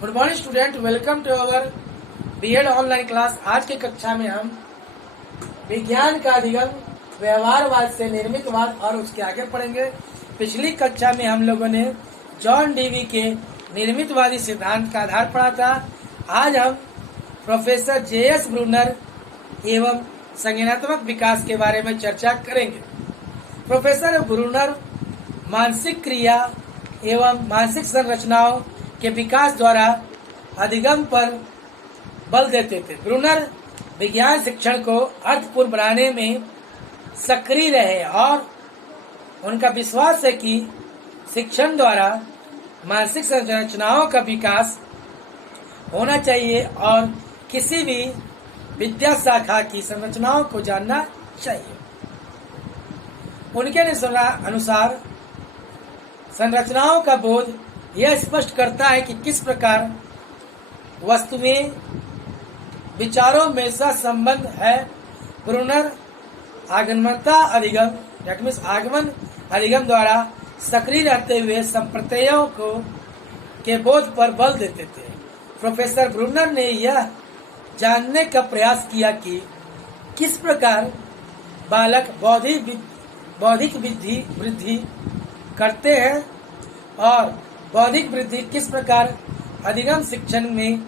Good morning student, welcome to our BEd online class. आज की कक्षा में हम विज्ञान का अधिगम व्यवहारवाद से निर्मितवाद और उसके आगे पढ़ेंगे। पिछली कक्षा में हम लोगों ने जॉन डीवी के निर्मितवादी सिद्धांत का आधार पढ़ा था। आज हम प्रोफेसर जेएस ब्रूनर एवं संज्ञानात्मक विकास के बारे में चर्चा करेंगे। प्रोफेसर ब्रूनर मानसिक क्रिया एवं मानसिक संरचनाओं के विकास द्वारा अधिगम पर बल देते थे। ब्रूनर विज्ञान शिक्षण को अर्थपूर्ण बनाने में सक्रिय रहे और उनका विश्वास है कि शिक्षण द्वारा मानसिक संरचनाओं का विकास होना चाहिए और किसी भी विद्या शाखा की संरचनाओं को जानना चाहिए। उनके अनुसार संरचनाओं का बोध यह स्पष्ट करता है कि किस प्रकार वस्तुएं विचारों में संबंध है। ब्रूनर आगमनता अधिगम आगमन अधिगम द्वारा सक्रिय रहते हुए संप्रत्ययों को के बोध पर बल देते थे। प्रोफेसर ब्रूनर ने यह जानने का प्रयास किया कि किस प्रकार बालक बौद्धिक वृद्धि करते हैं और बौद्धिक वृद्धि किस प्रकार अधिगम शिक्षण में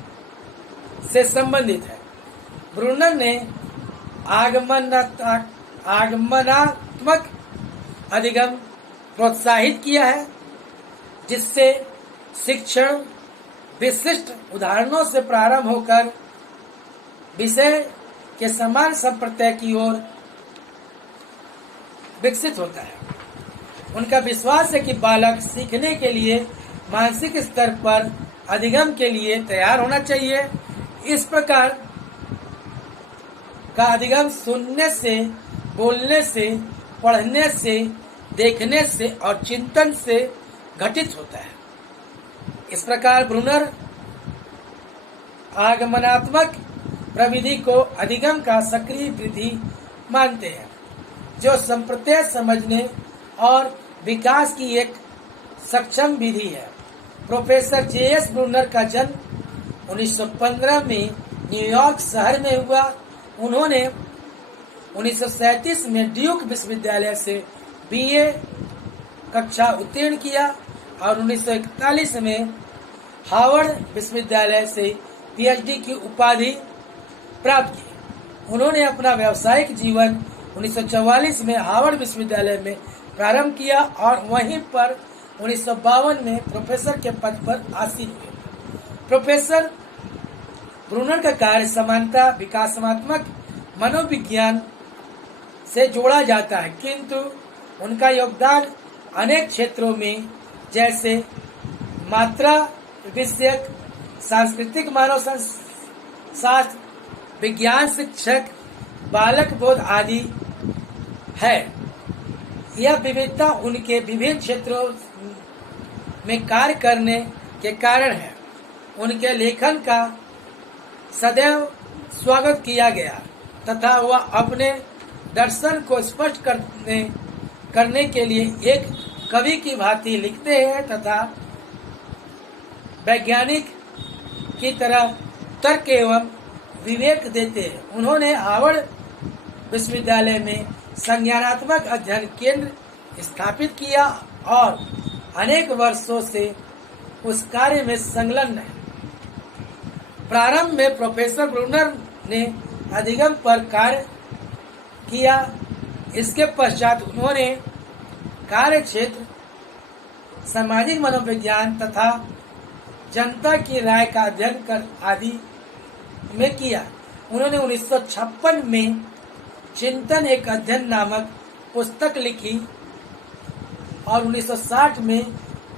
से संबंधित है। ब्रूनर ने आगमनात्मक अधिगम प्रोत्साहित किया है, जिससे शिक्षण विशिष्ट उदाहरणों से प्रारंभ होकर विषय के समान संप्रत्यय की ओर विकसित होता है। उनका विश्वास है कि बालक सीखने के लिए मानसिक स्तर पर अधिगम के लिए तैयार होना चाहिए। इस प्रकार का अधिगम सुनने से, बोलने से, पढ़ने से, देखने से और चिंतन से घटित होता है। इस प्रकार ब्रूनर आगमनात्मक प्रविधि को अधिगम का सक्रिय वृद्धि मानते हैं, जो संप्रत्यय समझने और विकास की एक सक्षम विधि है। प्रोफेसर जेएस ब्रूनर का जन्म 1915 में न्यूयॉर्क शहर में हुआ। उन्होंने 1937 में ड्यूक विश्वविद्यालय से बीए कक्षा उत्तीर्ण किया और 1941 में हार्वर्ड विश्वविद्यालय से पीएचडी की उपाधि प्राप्त की। उन्होंने अपना व्यावसायिक जीवन 1944 में हार्वर्ड विश्वविद्यालय में प्रारंभ किया और वहीं पर 1952 में प्रोफेसर के पद पर आसीन हुए। प्रोफेसर ब्रूनर का कार्य समानता विकासात्मक मनोविज्ञान से जोड़ा जाता है, किंतु उनका योगदान अनेक क्षेत्रों में जैसे मात्रा विषयक, सांस्कृतिक मानव शास्त्र, विज्ञान शिक्षक, बालक बोध आदि है। यह विविधता उनके विभिन्न क्षेत्रों में कार्य करने के कारण है। उनके लेखन का सदैव स्वागत किया गया तथा वह अपने दर्शन को स्पष्ट करने के लिए एक कवि की भांति लिखते हैं तथा वैज्ञानिक की तरह तर्क एवं विवेक देते हैं। उन्होंने हार्वर्ड विश्वविद्यालय में संज्ञानात्मक अध्ययन केंद्र स्थापित किया और अनेक वर्षों से उस कार्य में संलग्न है। प्रारंभ में प्रोफेसर ब्रूनर ने अधिगम पर कार्य किया। इसके पश्चात उन्होंने कार्य क्षेत्र सामाजिक मनोविज्ञान तथा जनता की राय का अध्ययन कर आदि में किया। उन्होंने 1956 में चिंतन एक अध्ययन नामक पुस्तक लिखी और 1960 में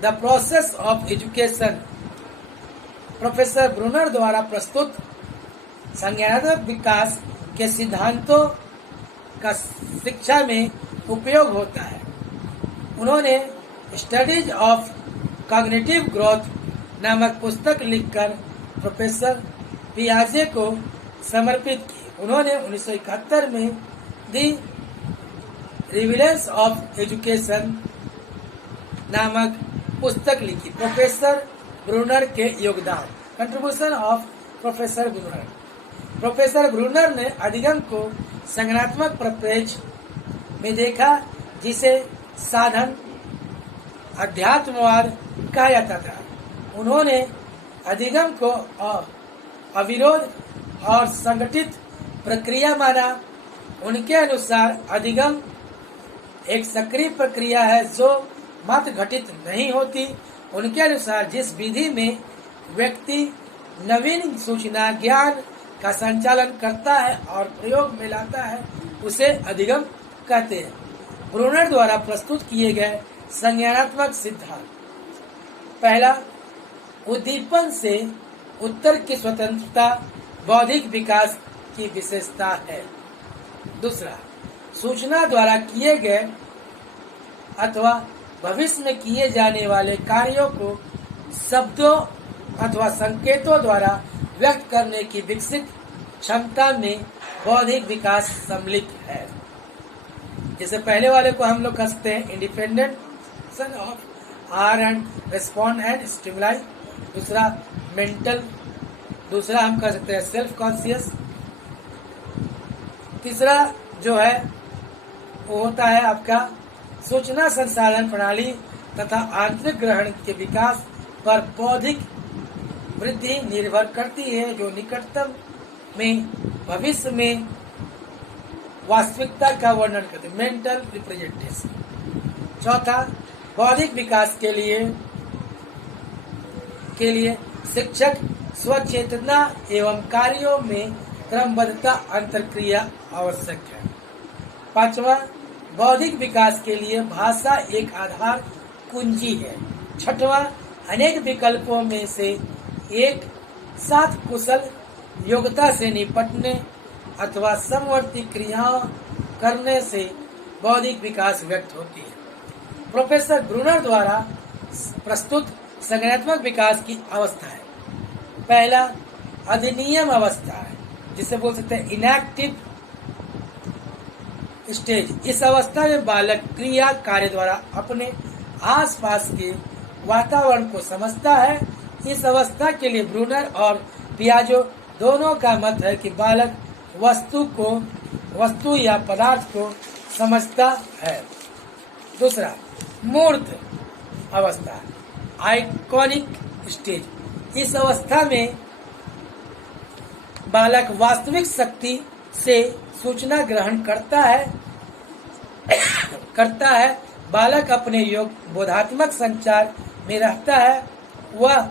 the process of education professor Bruner द्वारा प्रस्तुत संज्ञानात्मक विकास के सिद्धांतों का शिक्षा में उपयोग होता है। उन्होंने स्टडीज ऑफ कॉग्निटिव ग्रोथ नामक पुस्तक लिखकर प्रोफेसर पियाजे को समर्पित की। उन्होंने 1971 में दी रिविलेंस ऑफ एजुकेशन नामक पुस्तक लिखी। प्रोफेसर ब्रूनर के योगदान। Contribution of professor Bruner. Professor Bruner ने अधिगम को संज्ञानात्मक परिप्रेक्ष्य में देखा, जिसे साधन अध्यात्मवाद कहा जाता था। उन्होंने अधिगम को अविरोध और संगठित प्रक्रिया माना। उनके अनुसार अधिगम एक सक्रिय प्रक्रिया है जो मात्र घटित नहीं होती। उनके अनुसार जिस विधि में व्यक्ति नवीन सूचना ज्ञान का संचालन करता है और प्रयोग में लाता है, उसे अधिगम कहते हैं। ब्रूनर द्वारा प्रस्तुत किए गए संज्ञानात्मक सिद्धांत: पहला, उद्दीपन से उत्तर की स्वतंत्रता बौद्धिक विकास की विशेषता है। दूसरा, सूचना द्वारा किए गए अथवा भविष्य में किए जाने वाले कार्यों को शब्दों अथवा संकेतों द्वारा व्यक्त करने की विकसित क्षमता में बौद्धिक विकास सम्मिलित है। जैसे पहले वाले को हम लोग कहते हैं independent of R and respond and stimuli. दूसरा मेंटल, दूसरा हम कह सकते हैं सेल्फ कॉन्शियस। तीसरा जो है वो होता है आपका सूचना संसाधन प्रणाली तथा आंतरिक ग्रहण के विकास पर बौद्धिक वृद्धि निर्भर करती है, जो निकटतम में भविष्य में वास्तविकता का वर्णन करते हैं, मेंटल रिप्रेजेंटेशन। चौथा, बौद्धिक विकास के लिए शिक्षक स्वचेतना एवं कार्यों में क्रमबद्धता अंतरक्रिया आवश्यक है। पांचवा, बौद्धिक विकास के लिए भाषा एक आधार कुंजी है। छठवां, अनेक विकल्पों में से एक साथ कुशल योग्यता से निपटने अथवा समवर्ती क्रियाओं करने से बौद्धिक विकास व्यक्त होती है। प्रोफेसर ब्रूनर द्वारा प्रस्तुत संज्ञानात्मक विकास की अवस्था है। पहला, अधिनियम अवस्था है, जिसे बोल सकते हैं इनएक्टिव स्टेज। इस अवस्था में बालक क्रिया कार्य द्वारा अपने आसपास के वातावरण को समझता है। इस अवस्था के लिए ब्रूनर और पियाजो दोनों का मत है कि बालक वस्तु या पदार्थ को समझता है। दूसरा, मूर्त अवस्था, आइकॉनिक स्टेज। इस अवस्था में बालक वास्तविक शक्ति से सूचना ग्रहण करता है। बालक अपने बोधात्मक संचार में रहता है। वह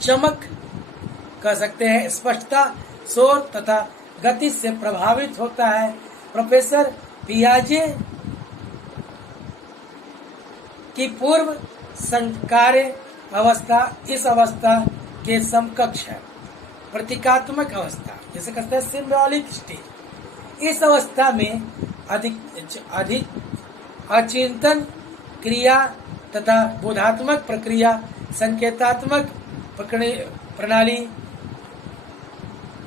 चमक कह सकते हैं, स्पष्टता, शोर तथा गति से प्रभावित होता है। प्रोफेसर पियाजे की पूर्व संकार्य अवस्था इस अवस्था के समकक्ष है। प्रतीकात्मक अवस्था, जैसे कहते हैं सिंबॉलिक स्टेज। इस अवस्था में अधिक अचिंतन क्रिया तथा बोधात्मक प्रक्रिया संकेतात्मक प्रणाली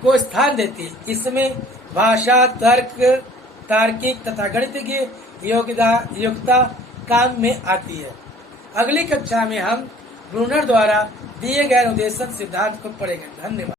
को स्थान देती है। इसमें भाषा, तर्क, तार्किक तथा गणितीय योग्यता काम में आती है। अगली कक्षा में हम ब्रूनर द्वारा दिए गए अनुदेशन सिद्धांत को पढ़ेंगे। धन्यवाद।